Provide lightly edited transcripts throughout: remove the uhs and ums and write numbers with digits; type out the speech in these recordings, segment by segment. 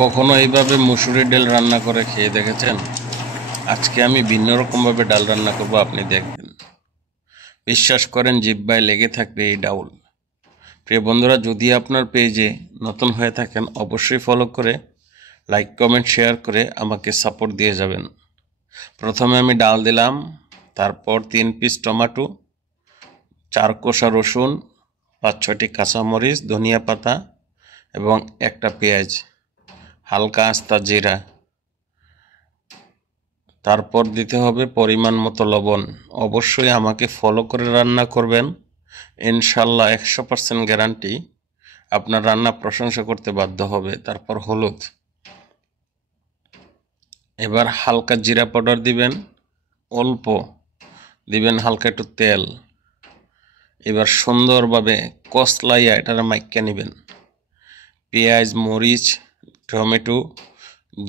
কখনো এইভাবে মুসুরির ডাল রান্না করে খেয়ে দেখেছেন? আজকে আমি ভিন্ন রকমভাবে ডাল রান্না করব, আপনি দেখবেন। বিশ্বাস করেন, জিহ্বায় লেগে থাকবে এই ডাউল। প্রিয় বন্ধুরা, যদি আপনার পেজে নতুন হয়ে থাকেন অবশ্যই ফলো করে লাইক কমেন্ট শেয়ার করে আমাকে সাপোর্ট দিয়ে যাবেন। প্রথমে আমি ডাল দিলাম, তারপর 3 পিস টমেটো, 4 কোয়া রসুন, 5-6টি কাঁচামরিচ, ধনিয়া পাতা এবং একটা পেঁয়াজ, হালকা আস্তা জিরা। তারপর দিতে হবে পরিমাণ মতো লবণ। অবশ্যই আমাকে ফলো করে রান্না করবেন, ইনশাল্লাহ 100% গ্যারান্টি আপনার রান্না প্রশংসা করতে বাধ্য হবে। তারপর হলুদ, এবার হালকা জিরা পাউডার দিবেন, অল্প দিবেন হালকা একটু তেল। এবার সুন্দরভাবে কষলাইয়া এটার মাইক্কা নেবেন। পেঁয়াজ, মরিচ, টমেটো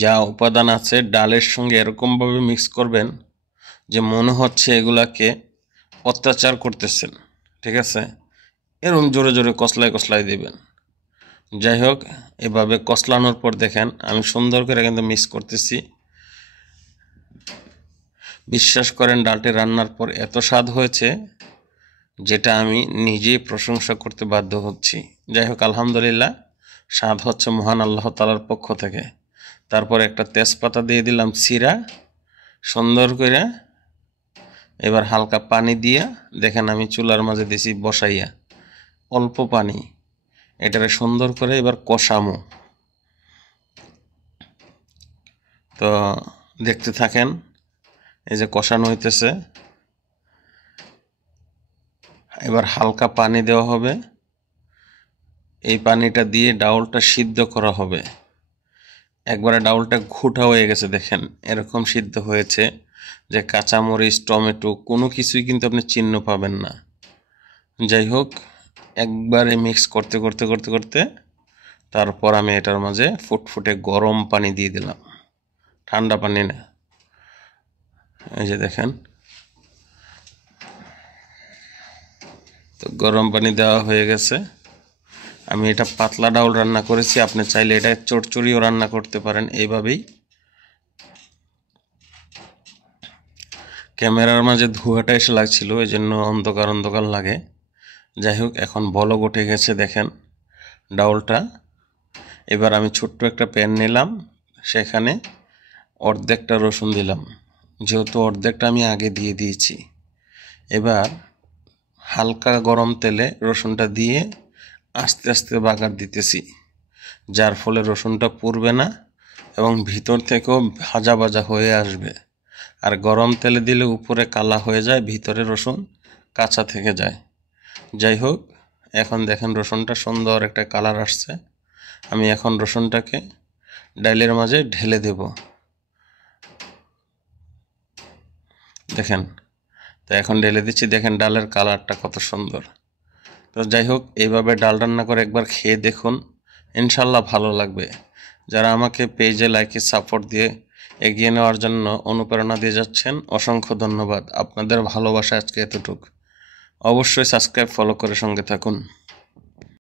যা উপাদান আছে ডালের সঙ্গে এরকমভাবে মিক্স করবেন যে মনে হচ্ছে এগুলাকে অত্যাচার করতেছেন, ঠিক আছে? এরকম জোরে জোরে কষলায় দিবেন। যাই হোক, এভাবে কষলানোর পর দেখেন আমি সুন্দর করে কিন্তু মিক্স করতেছি। বিশ্বাস করেন, ডালটি রান্নার পর এত স্বাদ হয়েছে যেটা আমি নিজেই প্রশংসা করতে বাধ্য হচ্ছি। যাই হোক, আলহামদুলিল্লাহ, স্বাদ হচ্ছে মহান আল্লাহ তাআলার পক্ষ থেকে। তারপর একটা তেজপাতা দিয়ে দিলাম চিরা সুন্দর করে। এবার হালকা পানি দিয়া দেখেন আমি চুলার মাঝে দিছি বসাইয়া, অল্প পানি, এটারে সুন্দর করে এবার কষামো। তো দেখতে থাকেন, এই যে কষানো হইতেছে। এবার হালকা পানি দেওয়া হবে, এই পানিটা দিয়ে ডাউলটা সিদ্ধ করা হবে। একবারে ডাউলটা ঘুটা হয়ে গেছে, দেখেন এরকম সিদ্ধ হয়েছে যে কাঁচামরিচ টমেটো কোনো কিছুই কিন্তু আপনি চিহ্ন পাবেন না। যাই হোক, একবারে মিক্স করতে করতে করতে করতে তারপর আমি এটার মাঝে ফুটফুটে গরম পানি দিয়ে দিলাম, ঠান্ডা পানি না। এই যে দেখেন, তো গরম পানি দেওয়া হয়ে গেছে। আমি এটা পাতলা ডাউল রান্না করেছি, আপনি চাইলে এটা চড়চড়িও রান্না করতে পারেন এইভাবেই। ক্যামেরার মাঝে ধোঁয়াটা এসে লাগছিল, এই জন্য অন্ধকার অন্ধকার লাগে। যাই হোক, এখন বলক উঠে গেছে দেখেন ডাউলটা। এবার আমি ছোট্ট একটা প্যান নিলাম, সেখানে অর্ধেকটা রসুন দিলাম, যেহেতু অর্ধেকটা আমি আগে দিয়ে দিয়েছি। এবার হালকা গরম তেলে রসুনটা দিয়ে আস্তে আস্তে বাগার দিতেছি, যার ফলে রসুনটা পুড়বে না এবং ভিতর থেকেও ভাজা ভাজা হয়ে আসবে। আর গরম তেলে দিলে উপরে কালা হয়ে যায়, ভিতরে রসুন কাঁচা থেকে যায়। যাই হোক, এখন দেখেন রসুনটা সুন্দর একটা কালার আসছে। আমি এখন রসুনটাকে ডালের মাঝে ঢেলে দেব, দেখেন। তো এখন ঢেলে দিচ্ছি, দেখেন ডালের কালারটা কত সুন্দর। তো যাই হোক, এইভাবে ডাল রান্না করে একবার খেয়ে দেখুন, ইনশাল্লাহ ভালো লাগবে। যারা আমাকে পেজে লাইকে সাপোর্ট দিয়ে এগিয়ে নেওয়ার জন্য অনুপ্রেরণা দিয়ে যাচ্ছেন, অসংখ্য ধন্যবাদ। আপনাদের ভালোবাসা আজকে এতটুকু। অবশ্যই সাবস্ক্রাইব ফলো করে সঙ্গে থাকুন।